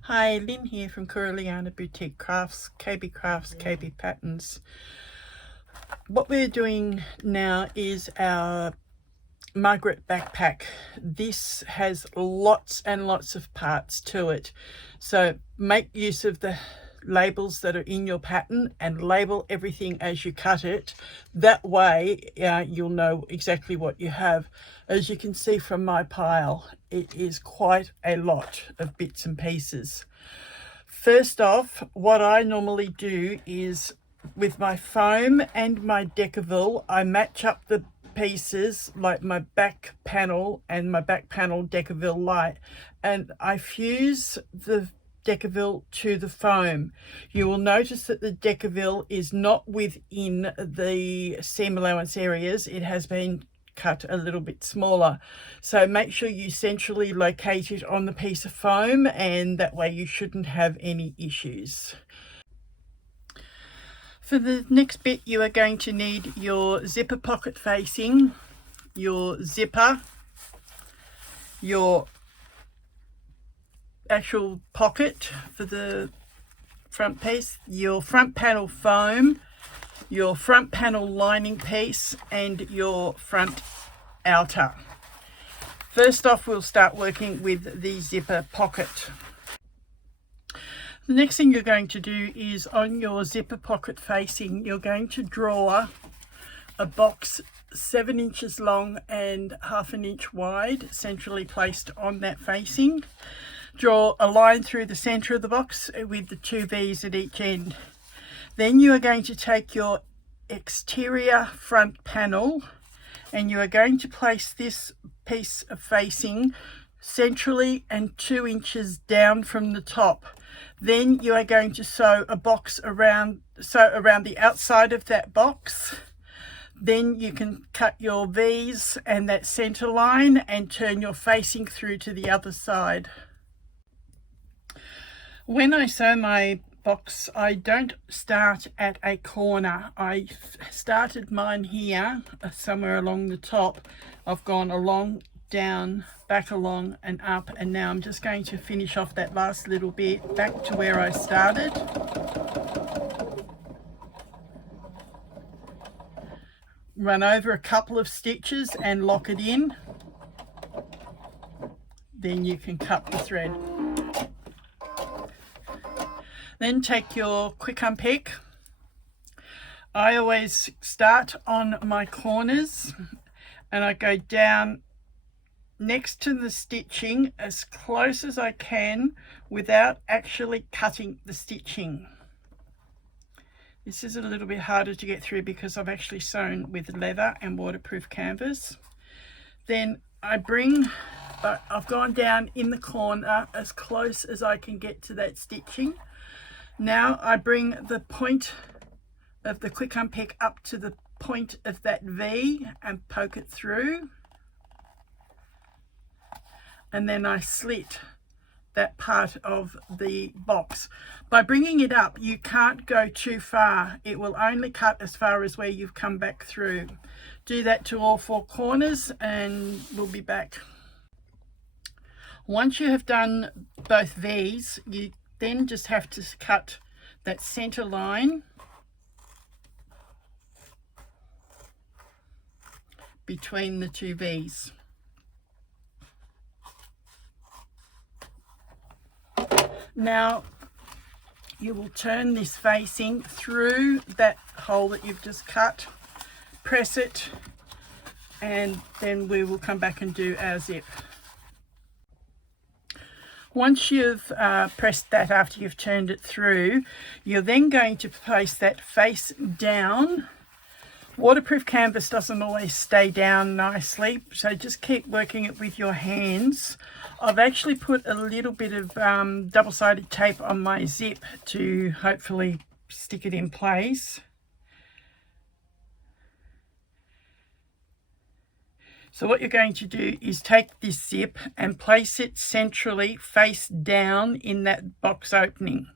Hi, Lynn here from Koorilyana Boutique Crafts, Crafts, KB Patterns. What we're doing now is our Margaret backpack. This has lots and lots of parts to it. So make use of the labels that are in your pattern and label everything as you cut it. That way you'll know exactly what you have. As you can see from my pile, it is quite a lot of bits and pieces. First off, what I normally do is with my foam and my Decaville, I match up the pieces like my back panel and my back panel Decaville light, and I fuse the Decaville to the foam. You will notice that the Decaville is not within the seam allowance areas. It has been cut a little bit smaller, so make sure you centrally locate it on the piece of foam, and that way you shouldn't have any issues. For the next bit, you are going to need your zipper pocket facing, your zipper, your actual pocket for the front piece, your front panel foam, your front panel lining piece, and your front outer. First off, we'll start working with the zipper pocket. The next thing you're going to do is on your zipper pocket facing, you're going to draw a box 7 inches long and 1/2 inch wide, centrally placed on that facing. Draw a line through the center of the box with the 2 V's at each end. Then you are going to take your exterior front panel and you are going to place this piece of facing centrally and 2 inches down from the top. Then you are going to sew a box around the outside of that box. Then you can cut your V's and that center line and turn your facing through to the other side. When I sew my box, I don't start at a corner. I started mine here, somewhere along the top. I've gone along, down, back along and up, and now I'm just going to finish off that last little bit back to where I started. Run over a couple of stitches and lock it in. Then you can cut the thread. Then take your quick unpick. I always start on my corners and I go down next to the stitching as close as I can without actually cutting the stitching. This is a little bit harder to get through because I've actually sewn with leather and waterproof canvas. Then I've gone down in the corner as close as I can get to that stitching. Now I bring the point of the quick unpick up to the point of that V and poke it through, and then I slit that part of the box. By bringing it up, you can't go too far. It will only cut as far as where you've come back through. Do that to all 4 corners and we'll be back. Once you have done both V's, you then just have to cut that center line between the 2 V's. Now you will turn this facing through that hole that you've just cut, press it, and then we will come back and do our zip. Once you've pressed that after you've turned it through, you're then going to place that face down. Waterproof canvas doesn't always stay down nicely, so just keep working it with your hands. I've actually put a little bit of double-sided tape on my zip to hopefully stick it in place. So what you're going to do is take this zip and place it centrally face down in that box opening.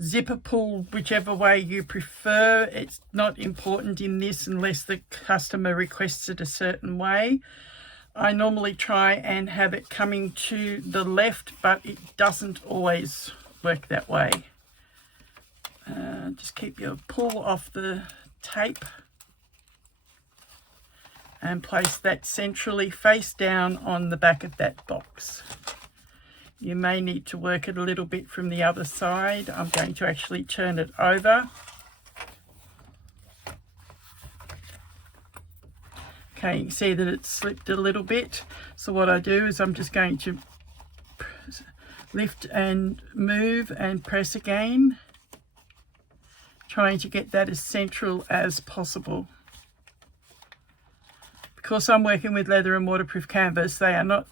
zipper pull whichever way you prefer. It's not important in this unless the customer requests it a certain way. I normally try and have it coming to the left, but it doesn't always work that way. Just keep your pull off the tape and place that centrally face down on the back of that box. You may need to work it a little bit from the other side. I'm going to actually turn it over. Okay, you can see that it's slipped a little bit. So what I do is I'm just going to lift and move and press again, trying to get that as central as possible. Because I'm working with leather and waterproof canvas, they are not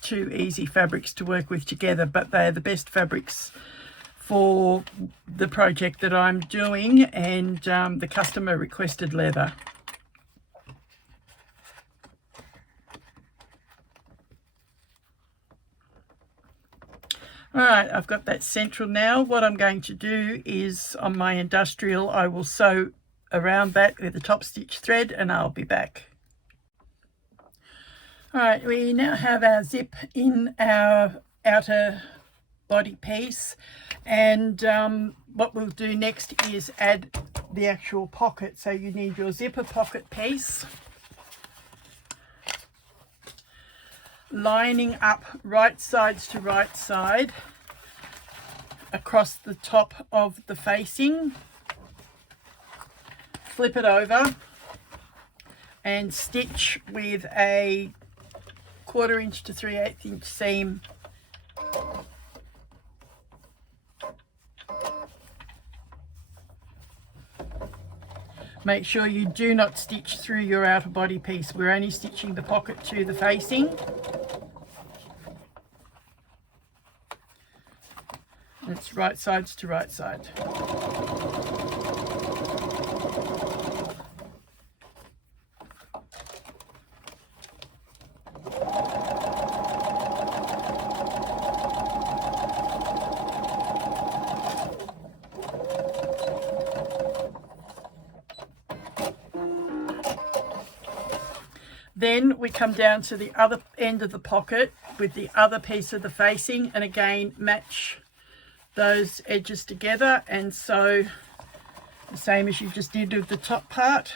two easy fabrics to work with together, but they are the best fabrics for the project that I'm doing, and the customer requested leather. All right, I've got that central now. What I'm going to do is on my industrial, I will sew around that with a top stitch thread, and I'll be back. All right, we now have our zip in our outer body piece, and what we'll do next is add the actual pocket. So you need your zipper pocket piece, lining up right sides to right side across the top of the facing. Flip it over and stitch with a 1/4 inch to 3/8 inch seam. Make sure you do not stitch through your outer body piece. We're only stitching the pocket to the facing. It's right sides to right side. Then we come down to the other end of the pocket with the other piece of the facing, and again match those edges together and sew the same as you just did with the top part.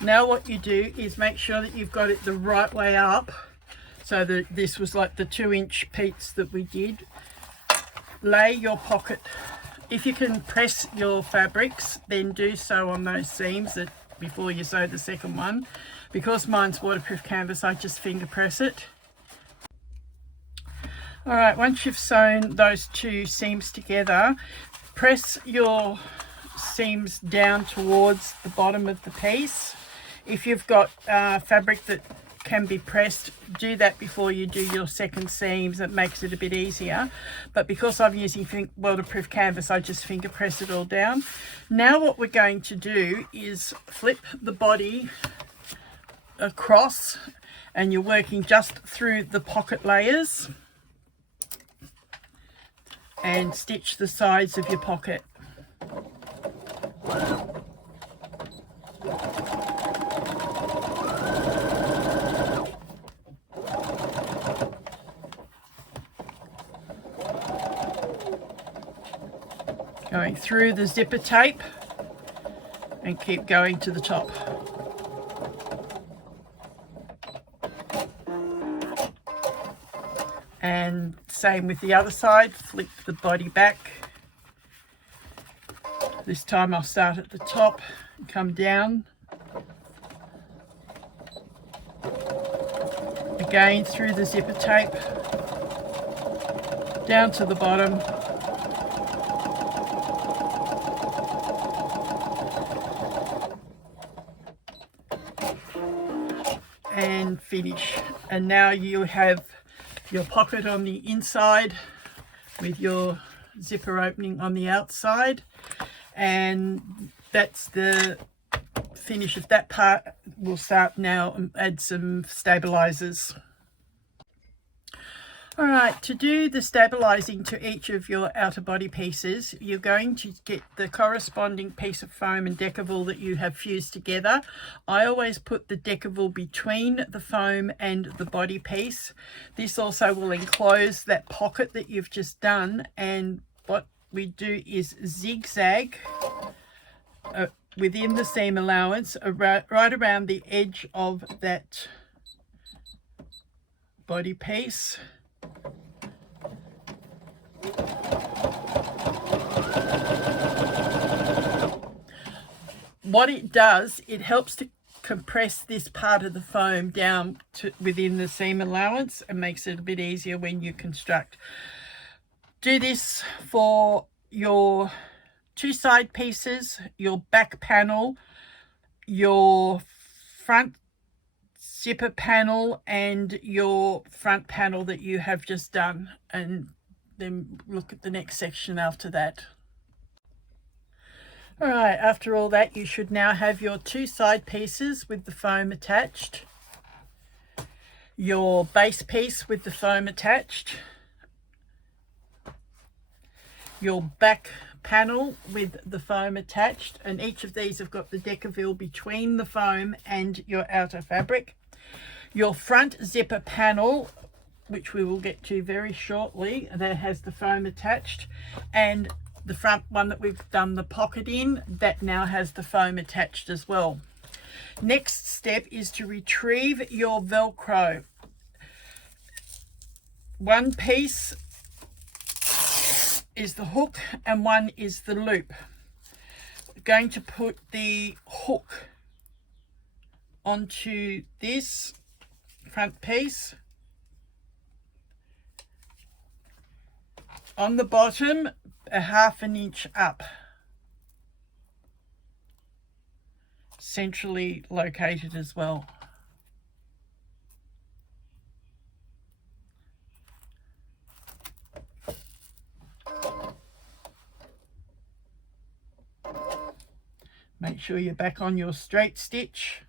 Now what you do is make sure that you've got it the right way up, so that this was like the 2-inch piece that we did. Lay your pocket. If you can press your fabrics, then do so on those seams before you sew the second one. Because mine's waterproof canvas, I just finger press it. All right, once you've sewn those two seams together, press your seams down towards the bottom of the piece. If you've got fabric that can be pressed, do that before you do your second seams. It makes it a bit easier. But because I'm using waterproof canvas, I just finger press it all down. Now what we're going to do is flip the body across, and you're working just through the pocket layers, and stitch the sides of your pocket. Going through the zipper tape and keep going to the top. And same with the other side, flip the body back. This time I'll start at the top and come down. again through the zipper tape down to the bottom. And finish. And now you have your pocket on the inside with your zipper opening on the outside, and that's the finish of that part. We'll start now and add some stabilizers. All right, to do the stabilizing to each of your outer body pieces, you're going to get the corresponding piece of foam and Decavil that you have fused together. I always put the Decavil between the foam and the body piece. This also will enclose that pocket that you've just done, and what we do is zigzag within the seam allowance right around the edge of that body piece. What it does, it helps to compress this part of the foam down to within the seam allowance and makes it a bit easier when you construct. Do this for your two side pieces, your back panel, your front zipper panel, and your front panel that you have just done, and then look at the next section after that. All right, after all that, you should now have your two side pieces with the foam attached, your base piece with the foam attached, your back panel with the foam attached, and each of these have got the Decavil between the foam and your outer fabric, your front zipper panel, which we will get to very shortly, that has the foam attached, and the front one that we've done the pocket in, that now has the foam attached as well. Next step is to retrieve your Velcro. One piece is the hook and one is the loop. We're going to put the hook onto this front piece. On the bottom, a 1/2 inch up, centrally located as well. Make sure you're back on your straight stitch.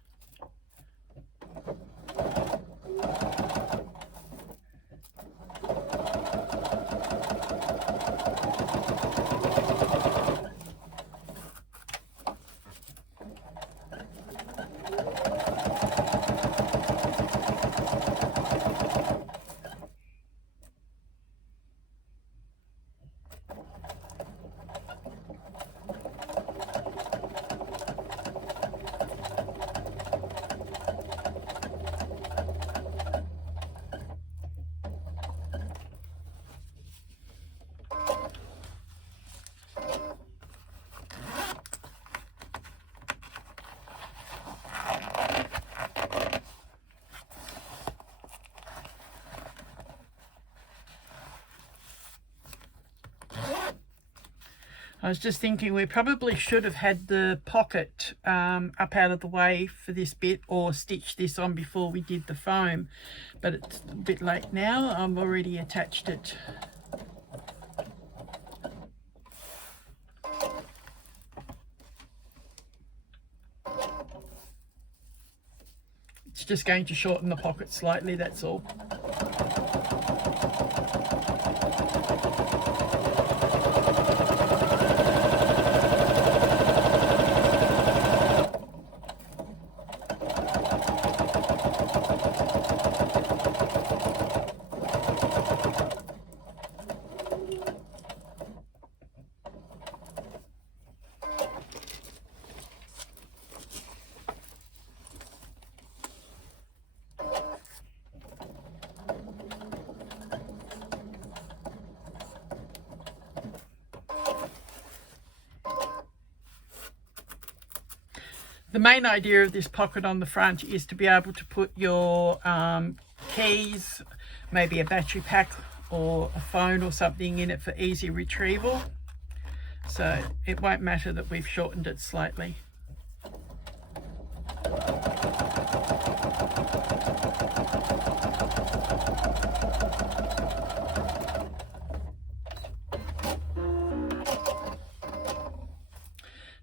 I was just thinking we probably should have had the pocket up out of the way for this bit, or stitched this on before we did the foam, but it's a bit late now. I've already attached it. It's just going to shorten the pocket slightly, that's all. The main idea of this pocket on the front is to be able to put your keys, maybe a battery pack or a phone or something in it for easy retrieval. So it won't matter that we've shortened it slightly.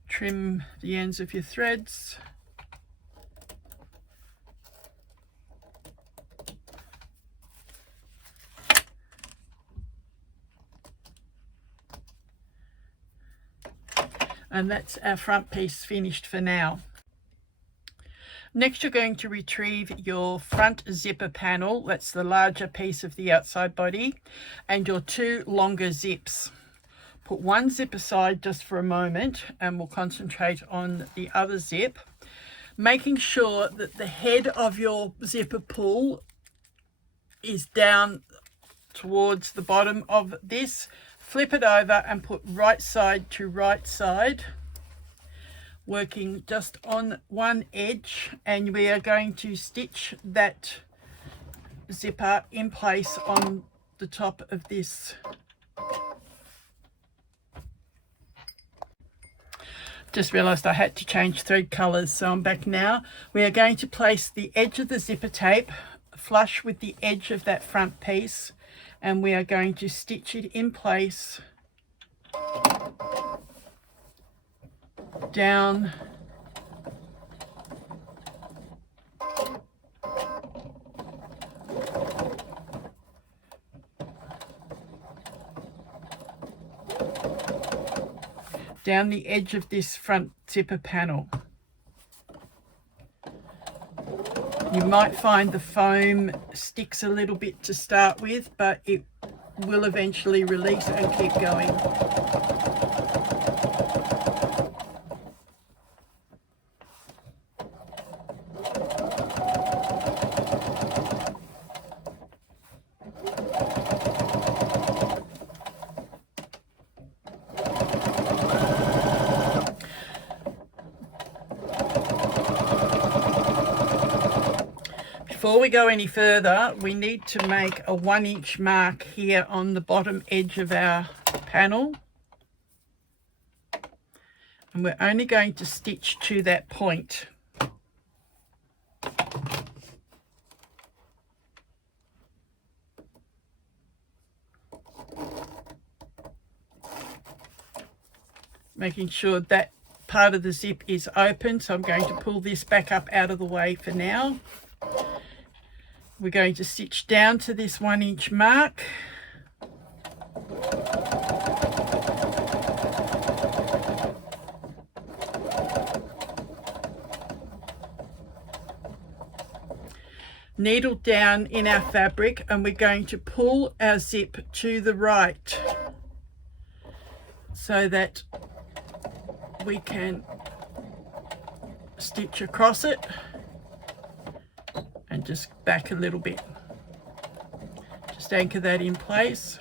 Trim the ends of your threads. And that's our front piece finished for now. Next, you're going to retrieve your front zipper panel. That's the larger piece of the outside body, and your two longer zips. Put one zip aside just for a moment and we'll concentrate on the other zip, making sure that the head of your zipper pull is down towards the bottom of this. Flip it over and put right side to right side, working just on one edge, and we are going to stitch that zipper in place on the top of this. Just realized I had to change thread colors, so I'm back now. We are going to place the edge of the zipper tape flush with the edge of that front piece, and we are going to stitch it in place down the edge of this front zipper panel. You might find the foam sticks a little bit to start with, but it will eventually release and keep going. Before we go any further, we need to make a 1-inch mark here on the bottom edge of our panel, and we're only going to stitch to that point. Making sure that part of the zip is open, so I'm going to pull this back up out of the way for now. We're going to stitch down to this 1-inch mark. Needle down in our fabric, and we're going to pull our zip to the right so that we can stitch across it. And just back a little bit. Just anchor that in place.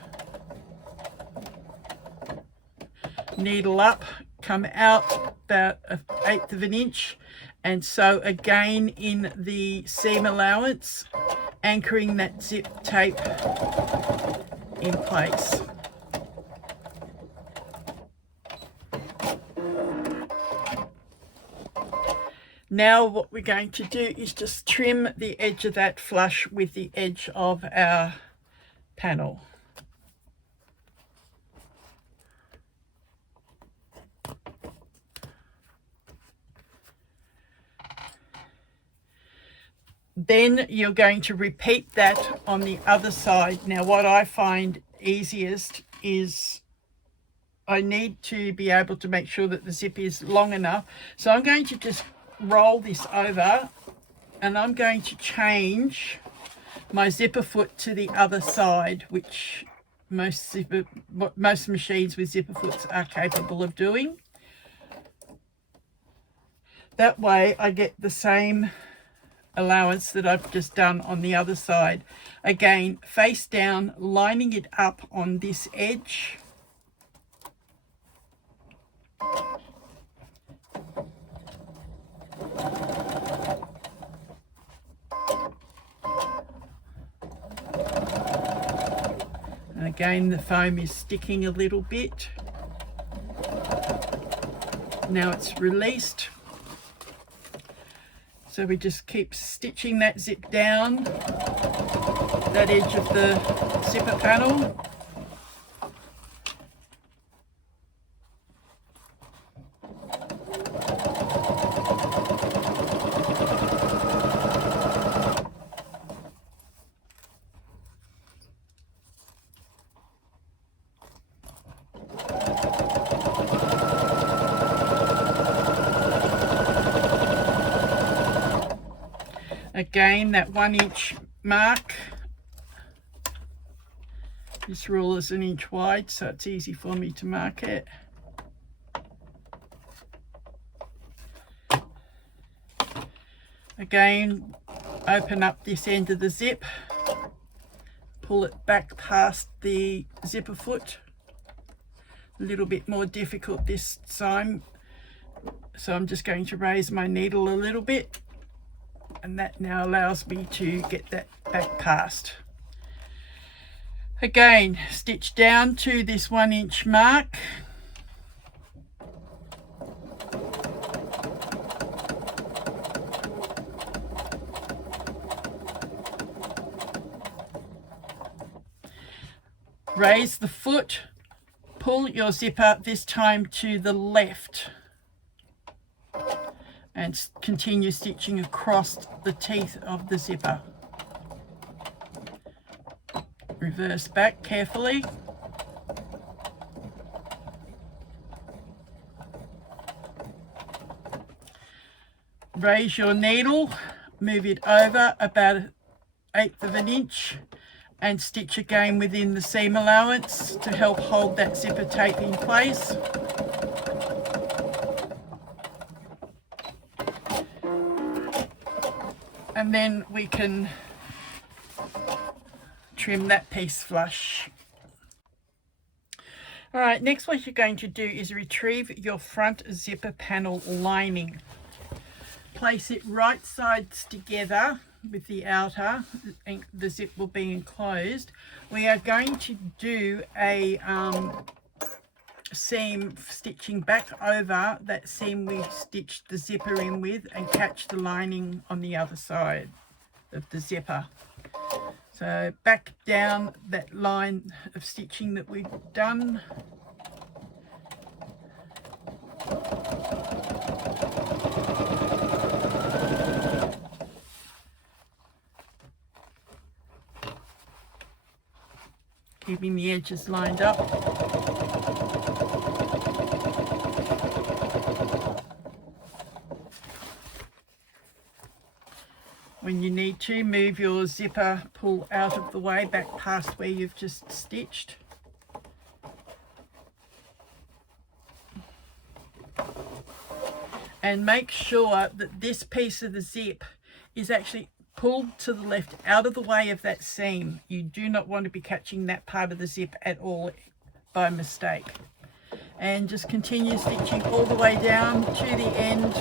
Needle up, come out about 1/8 of an inch, and sew again in the seam allowance, anchoring that zip tape in place. Now what we're going to do is just trim the edge of that flush with the edge of our panel. Then you're going to repeat that on the other side. Now what I find easiest is I need to be able to make sure that the zip is long enough. So I'm going to just roll this over, and I'm going to change my zipper foot to the other side, which most machines with zipper foots are capable of doing. That way I get the same allowance that I've just done on the other side. Again, face down, lining it up on this edge. And again, the foam is sticking a little bit. Now it's released. So we just keep stitching that zip down, that edge of the zipper panel. Again, that 1 inch mark. This rule is 1 inch wide, so it's easy for me to mark it. Again, open up this end of the zip, pull it back past the zipper foot. A little bit more difficult this time, so I'm just going to raise my needle a little bit, and that now allows me to get that back past. Again, stitch down to this 1 inch mark. Raise the foot, pull your zipper this time to the left, and continue stitching across the teeth of the zipper. Reverse back carefully. Raise your needle, move it over about 1/8 of an inch, and stitch again within the seam allowance to help hold that zipper tape in place. And then we can trim that piece flush. All right, next what you're going to do is retrieve your front zipper panel lining. Place it right sides together with the outer, and the zip will be enclosed. We are going to do a seam stitching back over that seam we stitched the zipper in with, and catch the lining on the other side of the zipper. So back down that line of stitching that we've done. Keeping the edges lined up. When you need to, move your zipper pull out of the way, back past where you've just stitched. And make sure that this piece of the zip is actually pulled to the left, out of the way of that seam. You do not want to be catching that part of the zip at all by mistake. And just continue stitching all the way down to the end.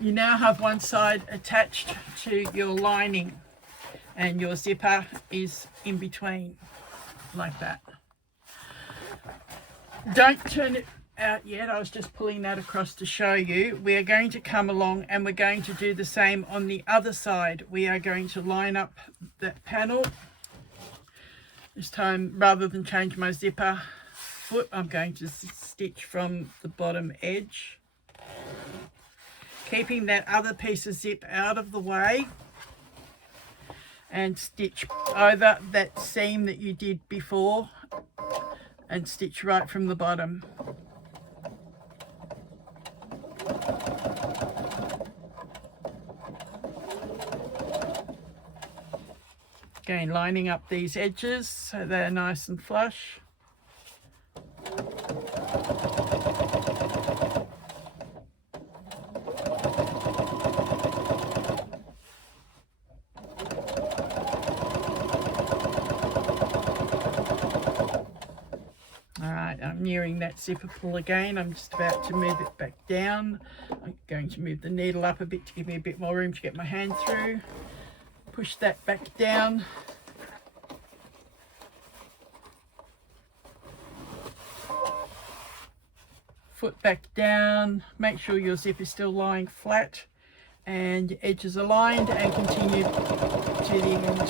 You now have one side attached to your lining, and your zipper is in between, like that. Don't turn it out yet, I was just pulling that across to show you. We are going to come along and we're going to do the same on the other side. We are going to line up that panel. This time, rather than change my zipper foot, I'm going to stitch from the bottom edge, keeping that other piece of zip out of the way, and stitch over that seam that you did before, and stitch right from the bottom. Again, lining up these edges so they're nice and flush. nearing that zipper pull again. I'm just about to move it back down. I'm going to move the needle up a bit to give me a bit more room to get my hand through. Push that back down. Foot back down. Make sure your zip is still lying flat and your edges aligned, and continue to the end.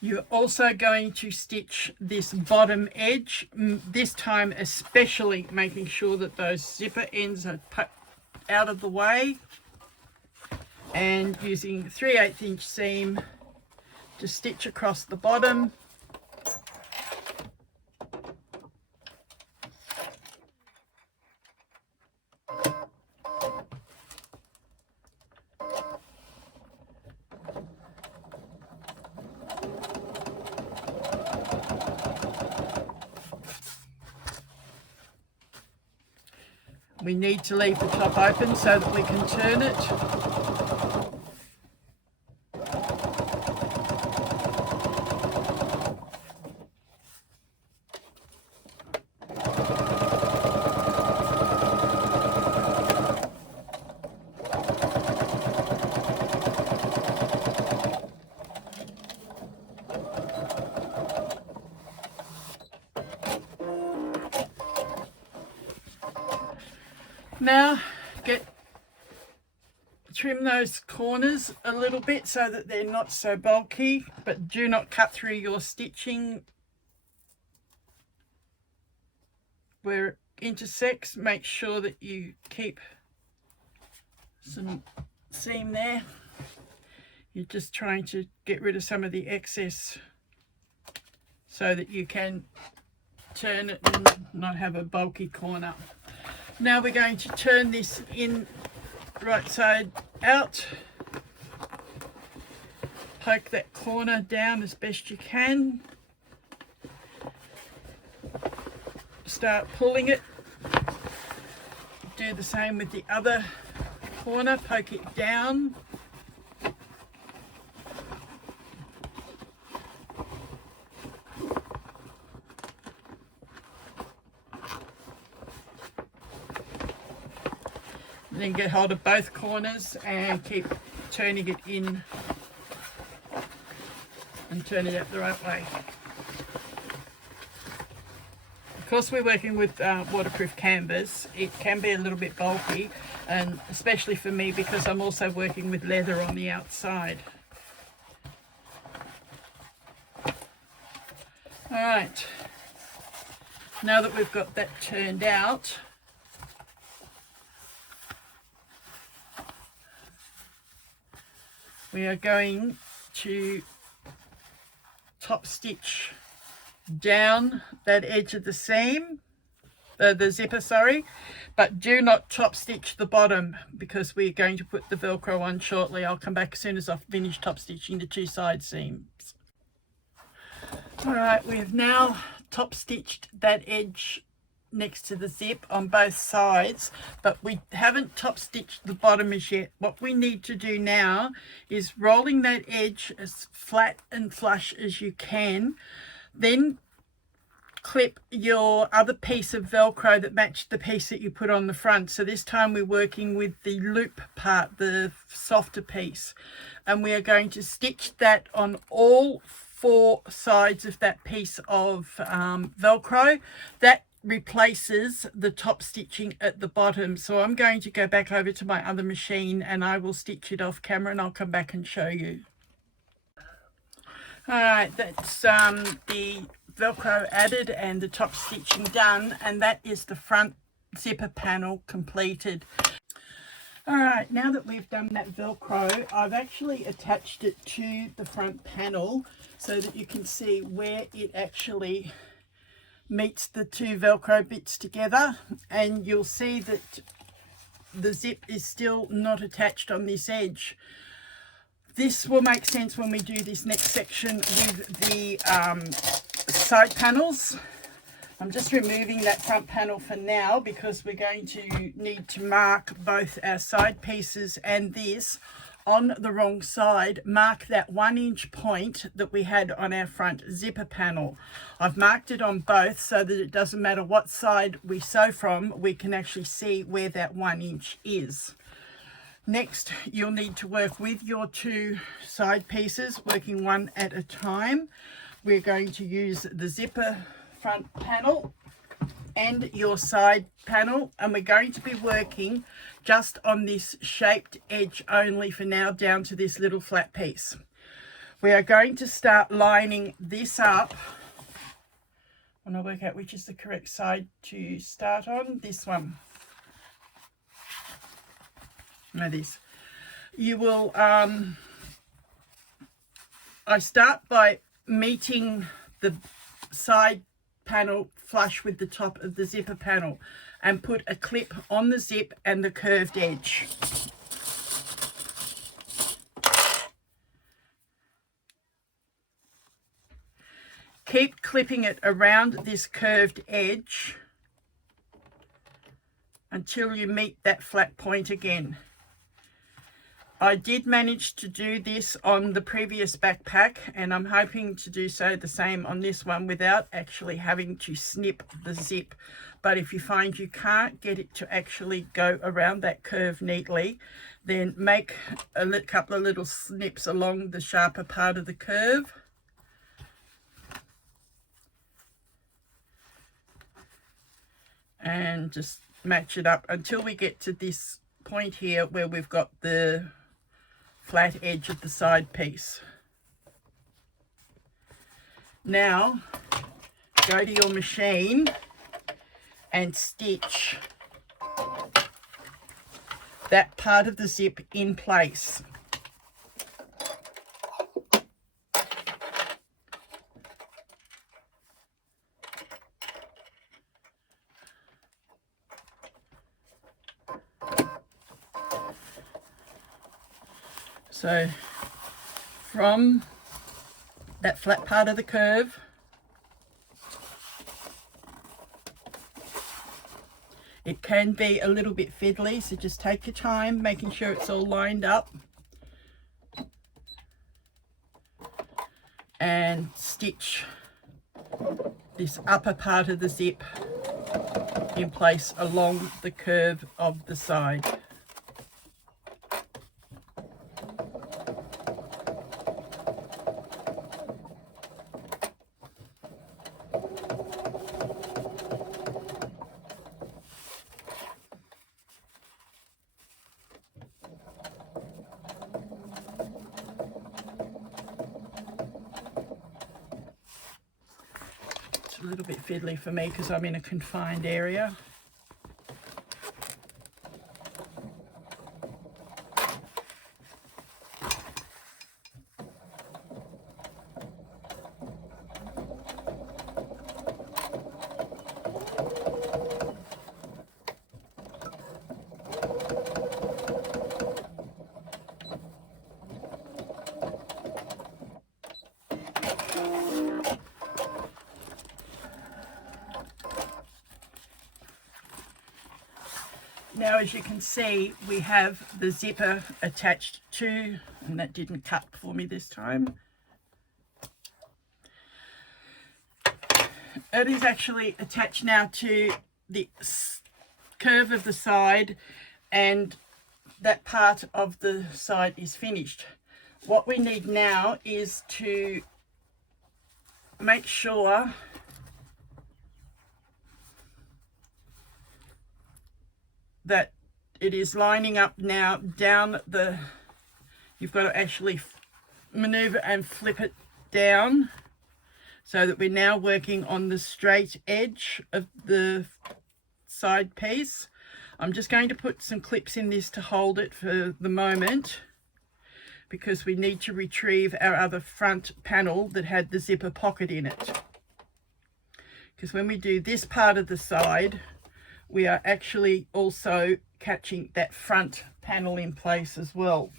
You're also going to stitch this bottom edge, this time especially making sure that those zipper ends are put out of the way, and using 3/8 inch seam to stitch across the bottom. We need to leave the top open so that we can turn it. Now trim those corners a little bit so that they're not so bulky, but do not cut through your stitching where it intersects. Make sure that you keep some seam there. You're just trying to get rid of some of the excess so that you can turn it and not have a bulky corner. Now we're going to turn this in right side out. Poke that corner down as best you can. Start pulling it. Do the same with the other corner. Poke it down. Then get hold of both corners and keep turning it in and turning it the right way. Because we're working with waterproof canvas, it can be a little bit bulky, and especially for me because I'm also working with leather on the outside. Alright, now that we've got that turned out, we are going to top stitch down that edge of the seam, the zipper, sorry, but do not top stitch the bottom because we're going to put the Velcro on shortly. I'll come back as soon as I've finished top stitching the two side seams. All right, we have now top stitched that edge next to the zip on both sides, but we haven't top stitched the bottom as yet. What we need to do now is rolling that edge as flat and flush as you can, then clip your other piece of Velcro that matched the piece that you put on the front. So this time we're working with the loop part, the softer piece, and we are going to stitch that on all four sides of that piece of Velcro. That replaces the top stitching at the bottom. So I'm going to go back over to my other machine and I will stitch it off camera and I'll come back and show you. All right, that's the Velcro added and the top stitching done, and that is the front zipper panel completed. All right, now that we've done that Velcro, I've actually attached it to the front panel so that you can see where it actually meets the two Velcro bits together, and you'll see that the zip is still not attached on this edge. This will make sense when we do this next section with the side panels. I'm just removing that front panel for now because we're going to need to mark both our side pieces and this on the wrong side. Mark that 1-inch point that we had on our front zipper panel. I've marked it on both so that it doesn't matter what side we sew from, we can actually see where that 1 inch is. Next, you'll need to work with your 2 side pieces, working one at a time. We're going to use the zipper front panel and your side panel, and we're going to be working just on this shaped edge only for now, down to this little flat piece. We are going to start lining this up. I want to work out which is the correct side to start on. This one. No, this. You will, I start by meeting the side panel flush with the top of the zipper panel and put a clip on the zip and the curved edge. Keep clipping it around this curved edge until you meet that flat point again. I did manage to do this on the previous backpack, and I'm hoping to do so the same on this one without actually having to snip the zip. But if you find you can't get it to actually go around that curve neatly, then make a couple of little snips along the sharper part of the curve. And just match it up until we get to this point here where we've got the flat edge of the side piece. Now go to your machine and stitch that part of the zip in place. So from that flat part of the curve, it can be a little bit fiddly, so just take your time making sure it's all lined up, and stitch this upper part of the zip in place along the curve of the side. A little bit fiddly for me because I'm in a confined area. Now, as you can see, we have the zipper attached to, and that didn't cut for me this time. It is actually attached now to the curve of the side, and that part of the side is finished. What we need now is to make sure that it is lining up now down the, you've got to actually maneuver and flip it down so that we're now working on the straight edge of the side piece. I'm just going to put some clips in this to hold it for the moment because we need to retrieve our other front panel that had the zipper pocket in it. Because when we do this part of the side, we are actually also catching that front panel in place as well.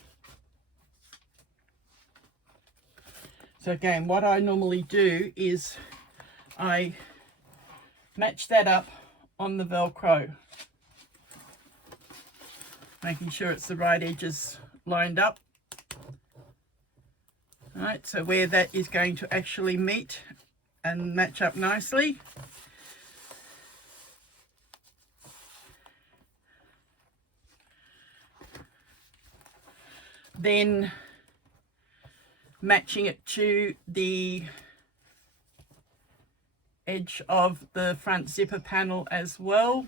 So again, what I normally do is I match that up on the Velcro, making sure it's the right edges lined up. All right, so where that is going to actually meet and match up nicely. Then matching it to the edge of the front zipper panel as well.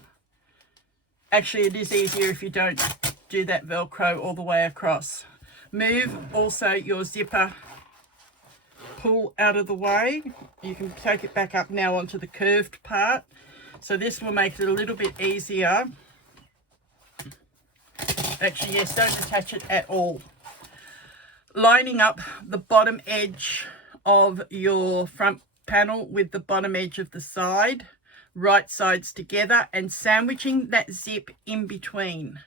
Actually, it is easier if you don't do that Velcro all the way across. Move also your zipper pull out of the way. You can take it back up now onto the curved part. So this will make it a little bit easier. Actually, yes, don't attach it at all. Lining up the bottom edge of your front panel with the bottom edge of the side, right sides together, and sandwiching that zip in between.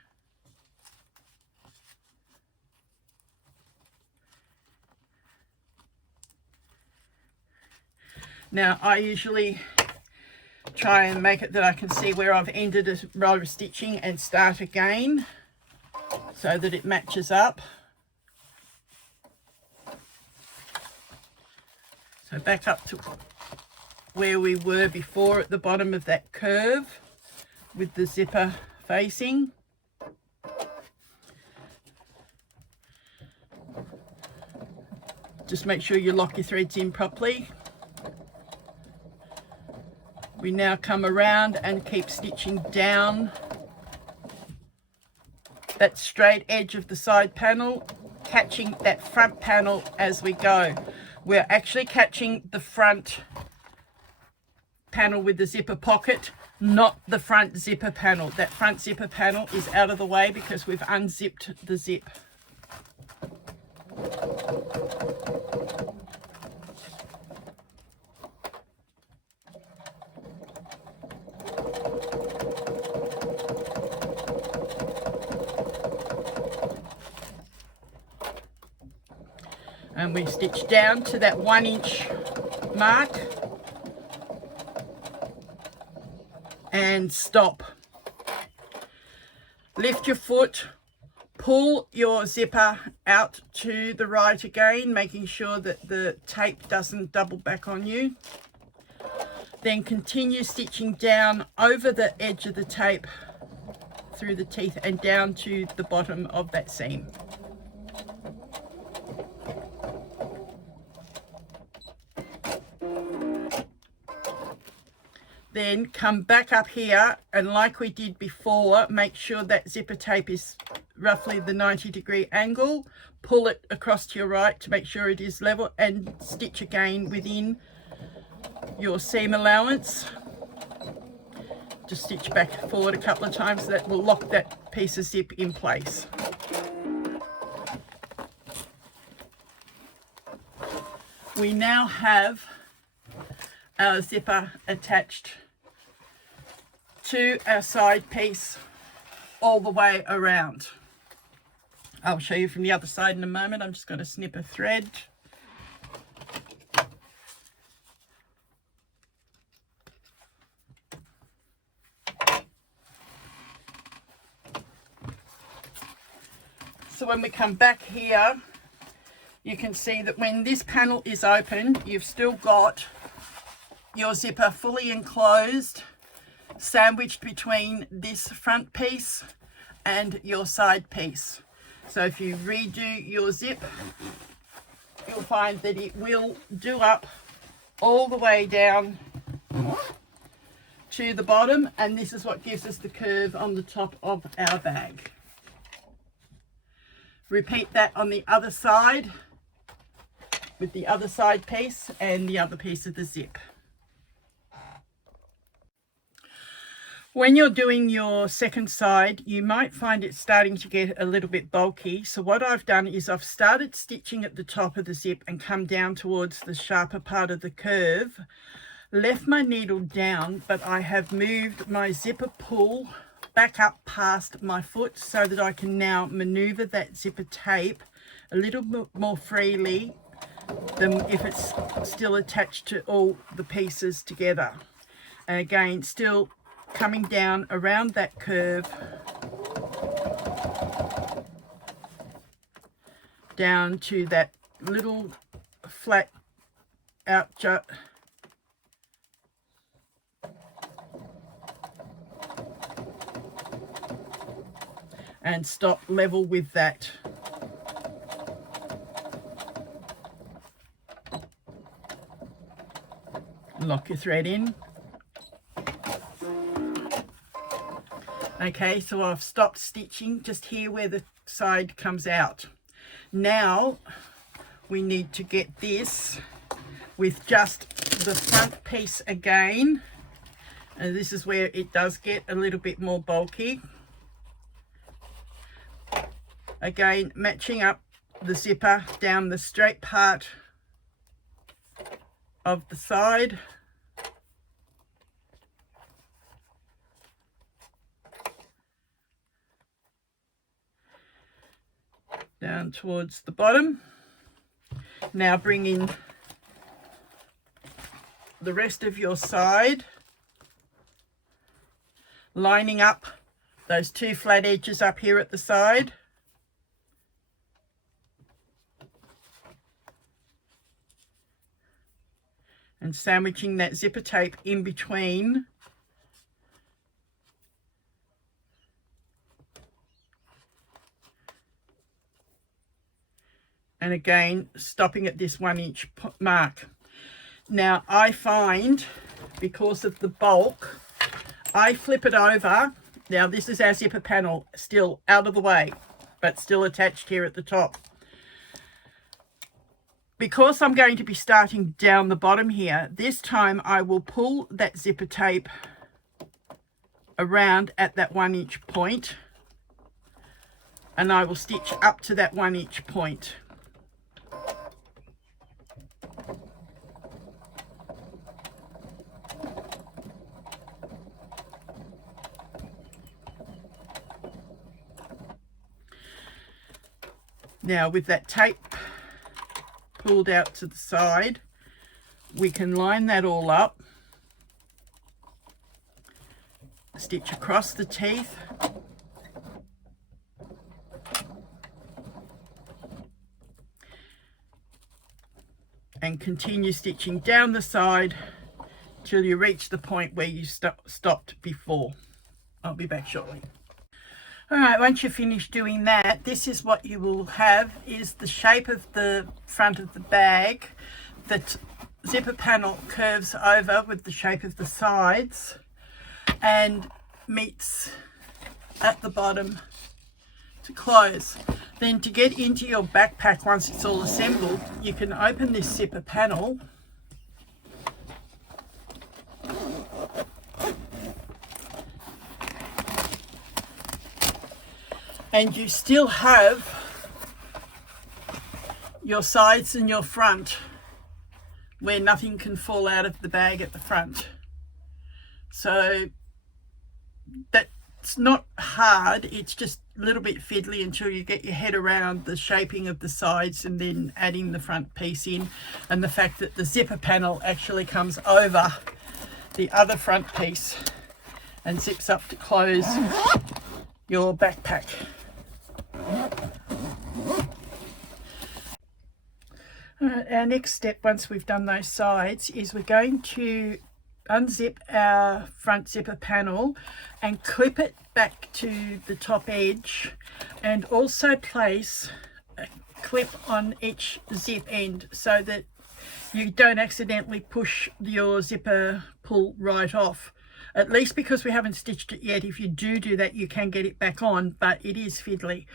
Now I usually try and make it that I can see where I've ended a row of stitching and start again so that it matches up. So back up to where we were before at the bottom of that curve with the zipper facing. Just make sure you lock your threads in properly. We now come around and keep stitching down that straight edge of the side panel, catching that front panel as we go. We're actually catching the front panel with the zipper pocket, not the front zipper panel. That front zipper panel is out of the way because we've unzipped the zip. And we stitch down to that 1 inch mark and stop. Lift your foot, pull your zipper out to the right again, making sure that the tape doesn't double back on you. Then continue stitching down over the edge of the tape through the teeth and down to the bottom of that seam. Then come back up here, and like we did before, make sure that zipper tape is roughly the 90-degree angle. Pull it across to your right to make sure it is level, and stitch again within your seam allowance. Just stitch back and forward a couple of times. That will lock that piece of zip in place. We now have our zipper attached to our side piece all the way around. I'll show you from the other side in a moment. I'm just going to snip a thread. So when we come back here, you can see that when this panel is open, you've still got your zipper fully enclosed, sandwiched between this front piece and your side piece. So if you redo your zip, you'll find that it will do up all the way down to the bottom, and this is what gives us the curve on the top of our bag. Repeat that on the other side with the other side piece and the other piece of the zip. When you're doing your second side, you might find it starting to get a little bit bulky. So what I've done is I've started stitching at the top of the zip and come down towards the sharper part of the curve, left my needle down, but I have moved my zipper pull back up past my foot so that I can now maneuver that zipper tape a little bit more freely than if it's still attached to all the pieces together. And again, still coming down around that curve down to that little flat out jut, and stop level with that. Lock your thread in. Okay, so I've stopped stitching just here where the side comes out. Now we need to get this with just the front piece again, and this is where it does get a little bit more bulky. Again, matching up the zipper down the straight part of the side. Down towards the bottom. Now bring in the rest of your side, lining up those two flat edges up here at the side. And sandwiching that zipper tape in between. And again, stopping at this 1 inch mark. Now I find, because of the bulk, I flip it over. Now this is our zipper panel, still out of the way, but still attached here at the top. Because I'm going to be starting down the bottom here, this time I will pull that zipper tape around at that 1 inch point, and I will stitch up to that 1 inch point. Now with that tape pulled out to the side, we can line that all up, stitch across the teeth, and continue stitching down the side till you reach the point where you stopped before. I'll be back shortly. Alright, once you're finished doing that, this is what you will have, is the shape of the front of the bag. The zipper panel curves over with the shape of the sides and meets at the bottom to close. Then to get into your backpack, once it's all assembled, you can open this zipper panel and you still have your sides and your front where nothing can fall out of the bag at the front. So that's not hard, it's just a little bit fiddly until you get your head around the shaping of the sides and then adding the front piece in, and the fact that the zipper panel actually comes over the other front piece and zips up to close your backpack. Alright, our next step, once we've done those sides, is we're going to unzip our front zipper panel and clip it back to the top edge, and also place a clip on each zip end so that you don't accidentally push your zipper pull right off. At least because we haven't stitched it yet, if you do that, you can get it back on, but it is fiddly.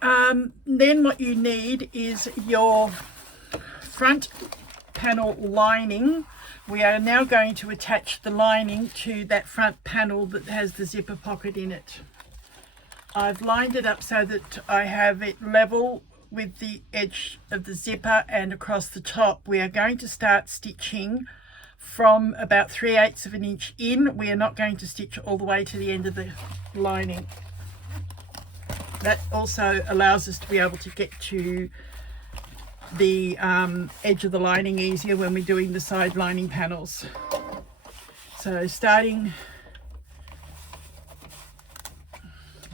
Then what you need is your front panel lining. We are now going to attach the lining to that front panel that has the zipper pocket in it. I've lined it up so that I have it level with the edge of the zipper and across the top. We are going to start stitching from about 3/8 of an inch in. We are not going to stitch all the way to the end of the lining. That also allows us to be able to get to the edge of the lining easier when we're doing the side lining panels. So starting,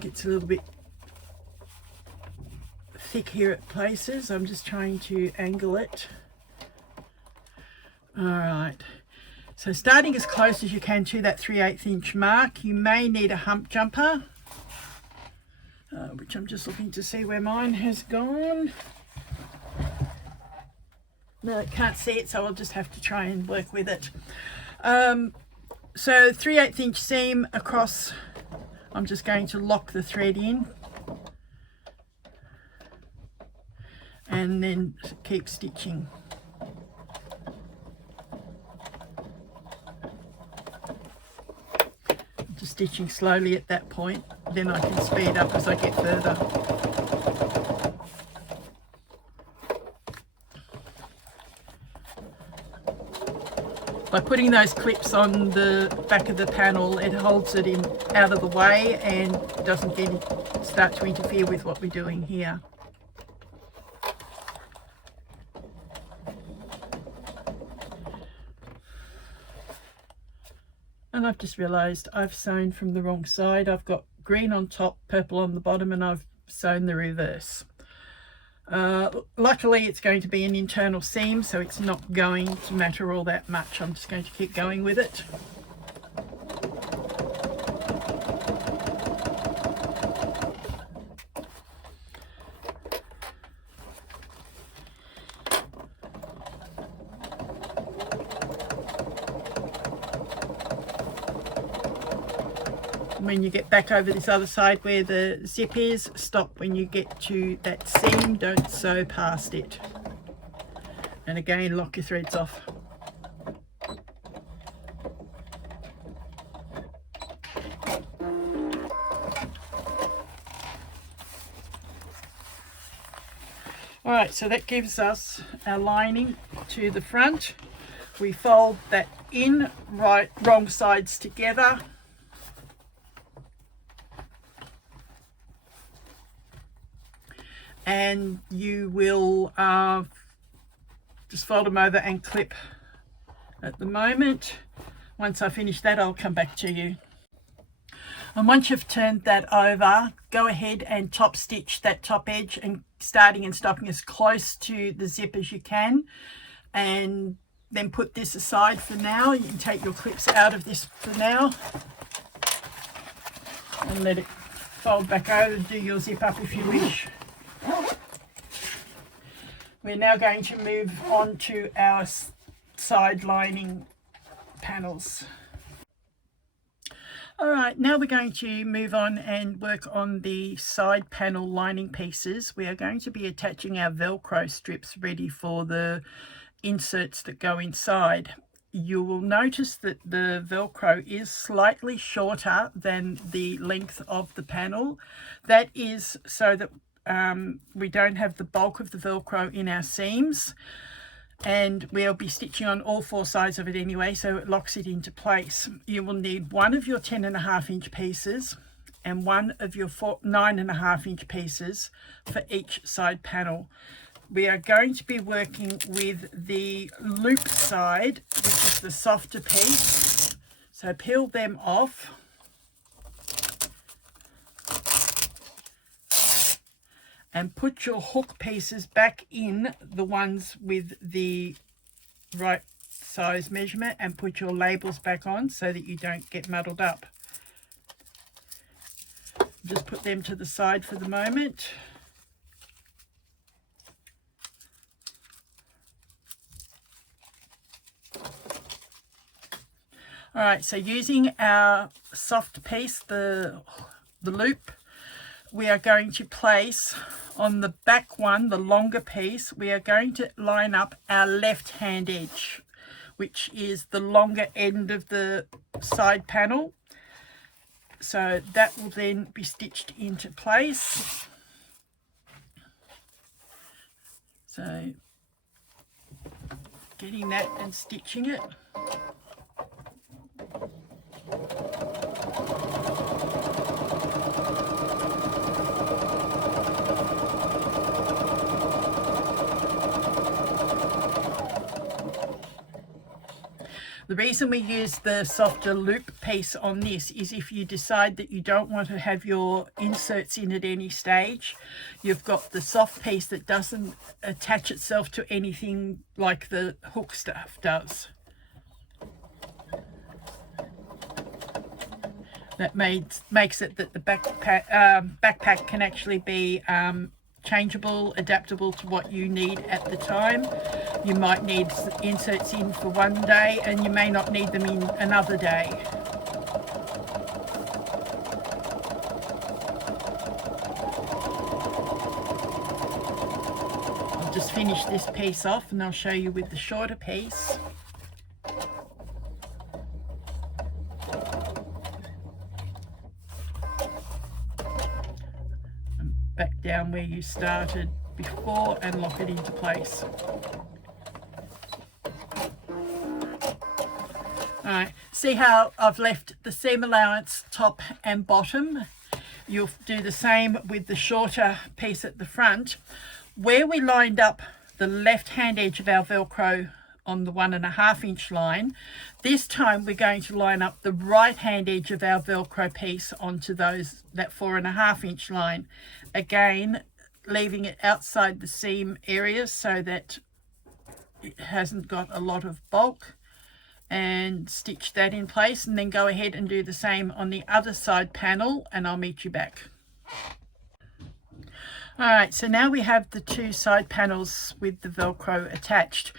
gets a little bit thick here at places. I'm just trying to angle it. All right, so starting as close as you can to that 3/8 inch mark. You may need a hump jumper, which I'm just looking to see where mine has gone. No, I can't see it, so I'll just have to try and work with it. So 3/8 inch seam across. I'm just going to lock the thread in and then keep stitching. Just stitching slowly at that point, then I can speed up as I get further. By putting those clips on the back of the panel, it holds it in out of the way and doesn't start to interfere with what we're doing here. And I've just realised I've sewn from the wrong side. I've got green on top, purple on the bottom, and I've sewn the reverse. Luckily it's going to be an internal seam, so it's not going to matter all that much. I'm just going to keep going with it. When you get back over this other side where the zip is, stop when you get to that seam, don't sew past it. And again, lock your threads off. Alright, so that gives us our lining to the front. We fold that in, wrong sides together. And you will just fold them over and clip at the moment. Once I finish that, I'll come back to you. And once you've turned that over, go ahead and top stitch that top edge, and starting and stopping as close to the zip as you can, and then put this aside for now. You can take your clips out of this for now and let it fold back over. Do your zip up if you wish. We're now going to move on to our side lining panels. Alright, now we're going to move on and work on the side panel lining pieces. We are going to be attaching our Velcro strips ready for the inserts that go inside. You will notice that the Velcro is slightly shorter than the length of the panel. That is so that we don't have the bulk of the Velcro in our seams, and we'll be stitching on all four sides of it anyway, so it locks it into place. You will need one of your 10.5 inch pieces and one of your 9.5 inch pieces for each side panel. We are going to be working with the loop side, which is the softer piece, so peel them off. And put your hook pieces back in, the ones with the right size measurement, and put your labels back on so that you don't get muddled up. Just put them to the side for the moment. All right, so using our soft piece, the loop, we are going to place on the back one, the longer piece, we are going to line up our left hand edge, which is the longer end of the side panel. So that will then be stitched into place. So getting that and stitching it. The reason we use the softer loop piece on this is if you decide that you don't want to have your inserts in at any stage, you've got the soft piece that doesn't attach itself to anything like the hook stuff does. That makes it that the backpack can actually be changeable, adaptable to what you need at the time. You might need inserts in for one day and you may not need them in another day. I'll just finish this piece off and I'll show you with the shorter piece. Back down where you started before and lock it into place. Alright, see how I've left the seam allowance top and bottom? You'll do the same with the shorter piece at the front. Where we lined up the left hand edge of our Velcro on the 1.5 inch line, this time we're going to line up the right hand edge of our Velcro piece onto that 4.5 inch line. Again, leaving it outside the seam areas so that it hasn't got a lot of bulk, and stitch that in place, and then go ahead and do the same on the other side panel and I'll meet you back. Alright, so now we have the two side panels with the Velcro attached.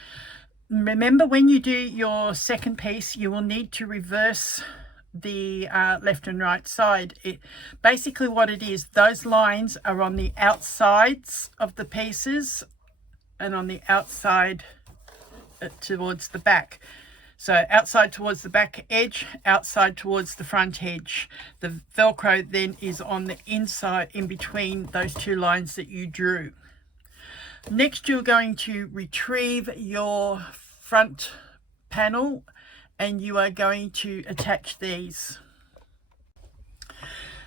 Remember, when you do your second piece, you will need to reverse the left and right side. Basically what it is, those lines are on the outsides of the pieces and on the outside towards the back. So outside towards the back edge, outside towards the front edge. The Velcro then is on the inside in between those two lines that you drew. Next, you're going to retrieve your front panel and you are going to attach these.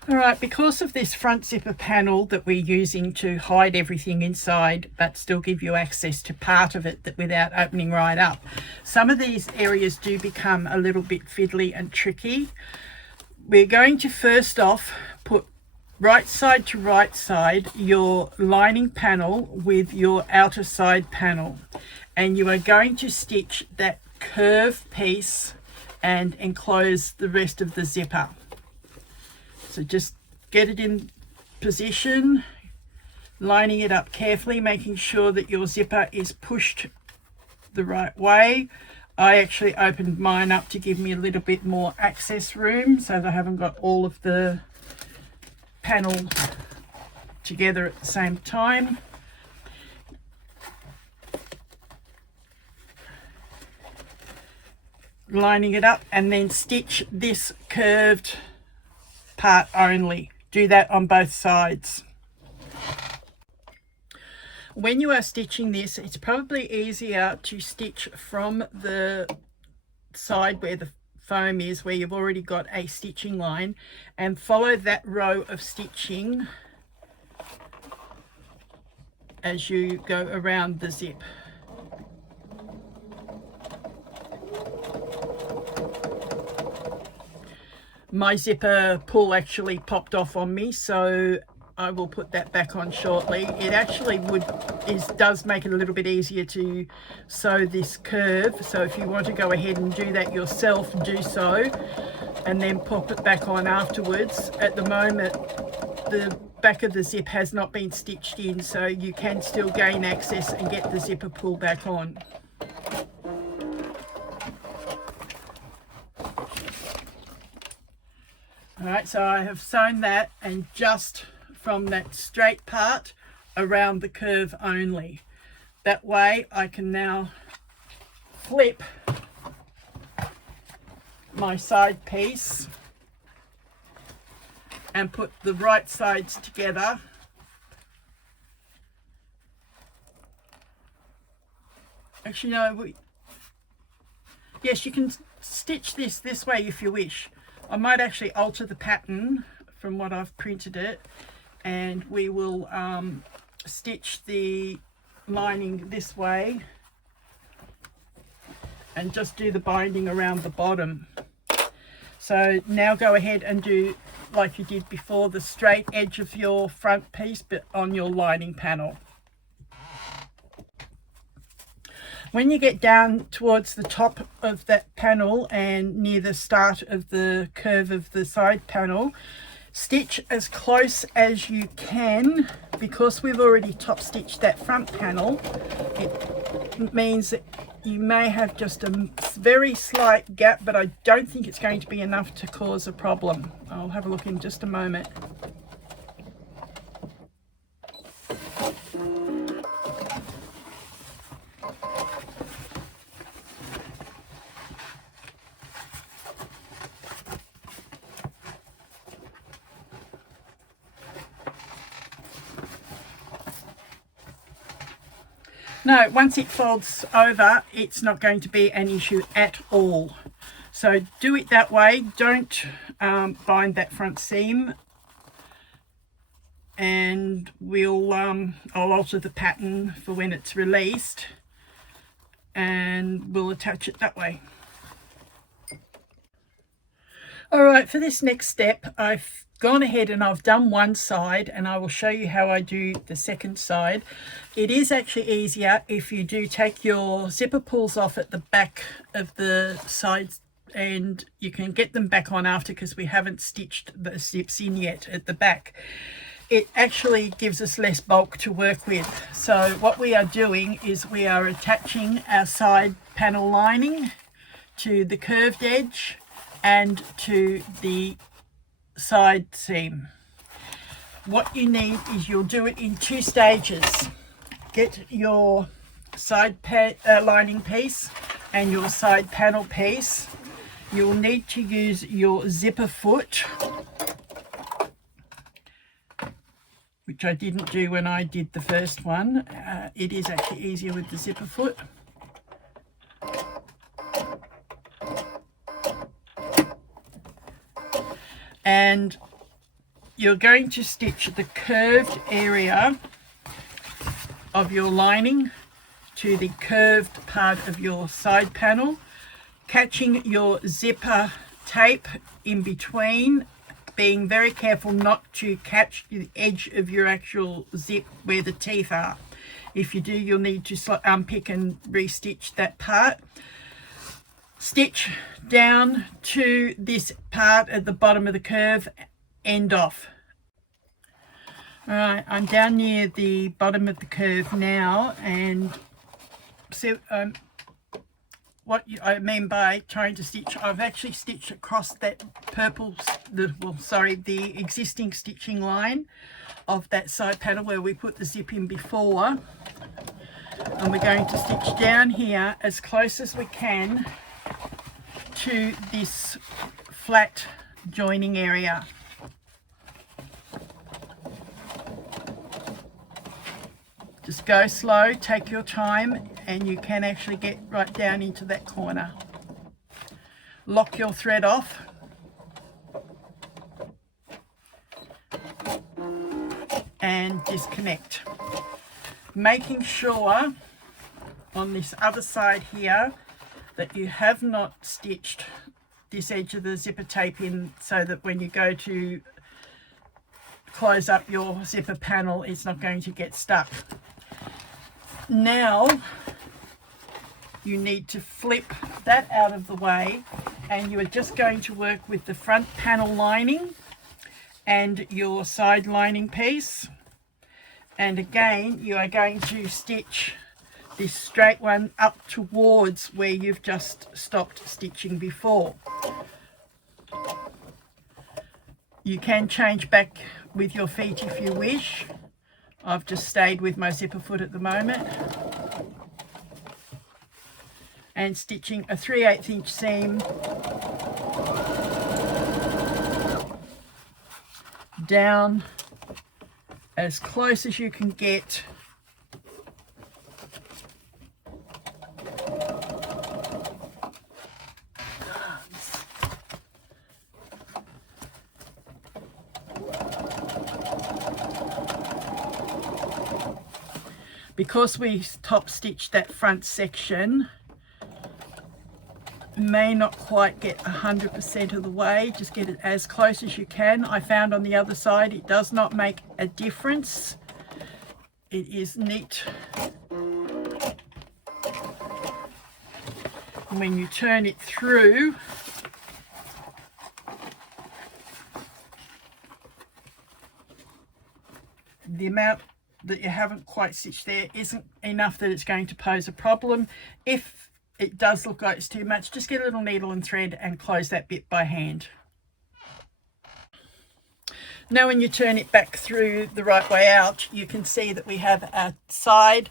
Alright, because of this front zipper panel that we're using to hide everything inside but still give you access to part of it without opening right up, some of these areas do become a little bit fiddly and tricky. We're going to first off put right side to right side your lining panel with your outer side panel, and you are going to stitch that curve piece and enclose the rest of the zipper. So just get it in position, lining it up carefully, making sure that your zipper is pushed the right way. I actually opened mine up to give me a little bit more access room so that I haven't got all of the panel together at the same time. Lining it up, and then stitch this curved part only. Do that on both sides. When you are stitching this, it's probably easier to stitch from the side where the foam is, where you've already got a stitching line, and follow that row of stitching as you go around the zip. My zipper pull actually popped off on me, so I will put that back on shortly. It actually does make it a little bit easier to sew this curve, so if you want to go ahead and do that yourself, do so, and then pop it back on afterwards. At the moment, the back of the zip has not been stitched in, so you can still gain access and get the zipper pull back on. Alright, so I have sewn that, and just from that straight part around the curve only. That way I can now flip my side piece and put the right sides together. Actually, no, yes, you can stitch this way if you wish. I might actually alter the pattern from what I've printed it, and we will stitch the lining this way and just do the binding around the bottom. So now go ahead and do like you did before, the straight edge of your front piece but on your lining panel. When you get down towards the top of that panel and near the start of the curve of the side panel, stitch as close as you can. Because we've already top stitched that front panel, it means that you may have just a very slight gap, but I don't think it's going to be enough to cause a problem. I'll have a look in just a moment. No, once it folds over, it's not going to be an issue at all. So do it that way. Don't bind that front seam, and I'll alter the pattern for when it's released, and we'll attach it that way. All right, for this next step, I've gone ahead and I've done one side, and I will show you how I do the second side. It is actually easier if you do take your zipper pulls off at the back of the sides, and you can get them back on after, because we haven't stitched the zips in yet at the back. It actually gives us less bulk to work with. So what we are doing is we are attaching our side panel lining to the curved edge and to the side seam. What you need is, you'll do it in two stages. Get your side lining piece and your side panel piece. You'll need to use your zipper foot, which I didn't do when I did the first one. It is actually easier with the zipper foot. And you're going to stitch the curved area of your lining to the curved part of your side panel, catching your zipper tape in between, being very careful not to catch the edge of your actual zip where the teeth are. If you do, you'll need to unpick and restitch that part. Stitch down to this part at the bottom of the curve, end off. All right, I'm down near the bottom of the curve now, and so what I mean by trying to stitch, I've actually stitched across that the existing stitching line of that side panel where we put the zip in before, and we're going to stitch down here as close as we can to this flat joining area. Just go slow, take your time, and you can actually get right down into that corner. Lock your thread off. And disconnect. Making sure on this other side here that you have not stitched this edge of the zipper tape in, so that when you go to close up your zipper panel, it's not going to get stuck. Now you need to flip that out of the way, and you are just going to work with the front panel lining and your side lining piece, and again you are going to stitch this straight one up towards where you've just stopped stitching before. You can change back with your feet if you wish. I've just stayed with my zipper foot at the moment. And stitching a 3/8 inch seam down as close as you can get because we top stitched that front section. may not quite get 100% of the way. Just get it as close as you can. I found on the other side it does not make a difference. It is neat. And when you turn it through, the amount that you haven't quite stitched there isn't enough that it's going to pose a problem. If it does look like it's too much, just get a little needle and thread and close that bit by hand. Now when you turn it back through the right way out, you can see that we have our side,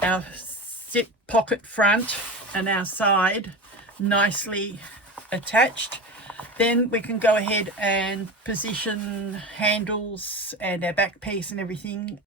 our zip pocket front and our side nicely attached. Then we can go ahead and position handles and our back piece and everything